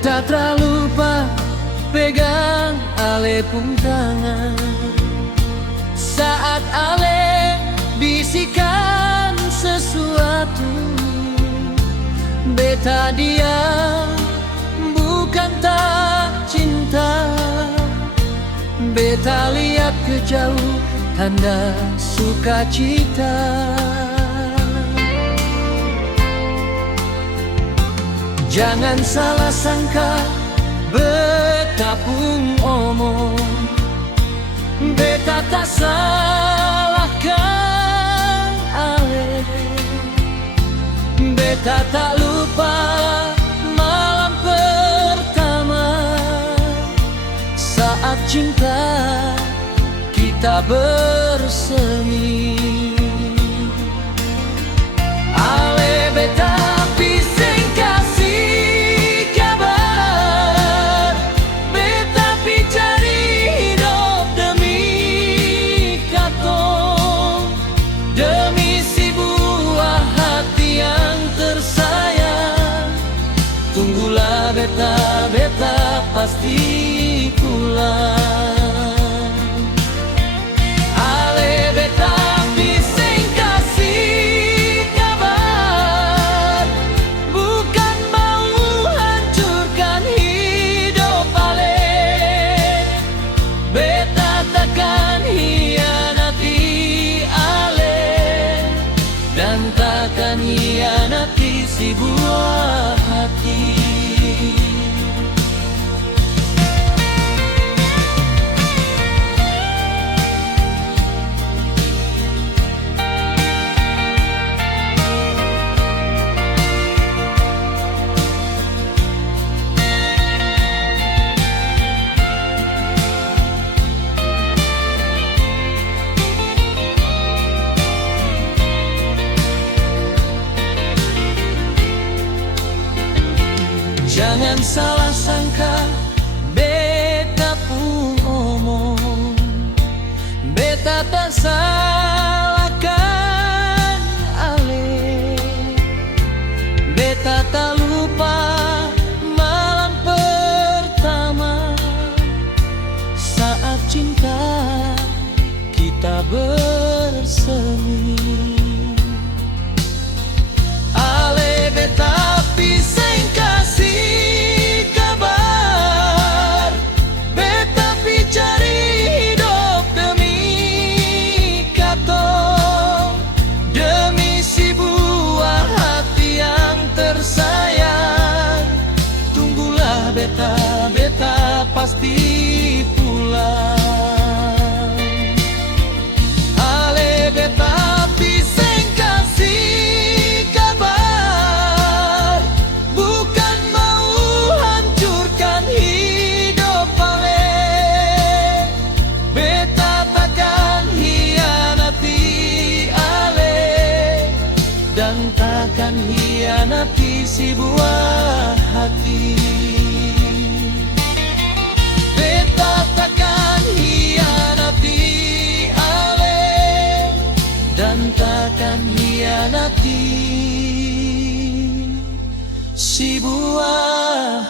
Beta tak lupa pegang ale pun tangan saat ale bisikan sesuatu. Beta diam, bukan tak cinta. Beta lihat ke jauh, tanda sukacita. Jangan salah sangka, beta pun omong. Beta tak salahkan ale. Beta tak lupa malam pertama saat cinta kita bersemi. Ale beta pising kasih kabar, beta pi cari hidup demi katong, demi si buah hati yang tersayang. Tunggulah beta, beta pasti pulang. Takkan hianati si buah hati. Jangan salah sangka, beta pun omong. Beta tak salahkan ale. Beta tak lupa malam pertama saat cinta kita bersemi. Ale beta pisang kasih kabar, beta pi cari hidup demi katong, demi si buah hati yang tersayang. Tunggulah beta, beta pasti pulang. Ale beta pisang kasih kabar, bukan mau hancurkan hidup ale. Beta takkan hianati ale, dan takkan hianati si buah hati. Beta takkan hianati ale, dan takkan hianati si buah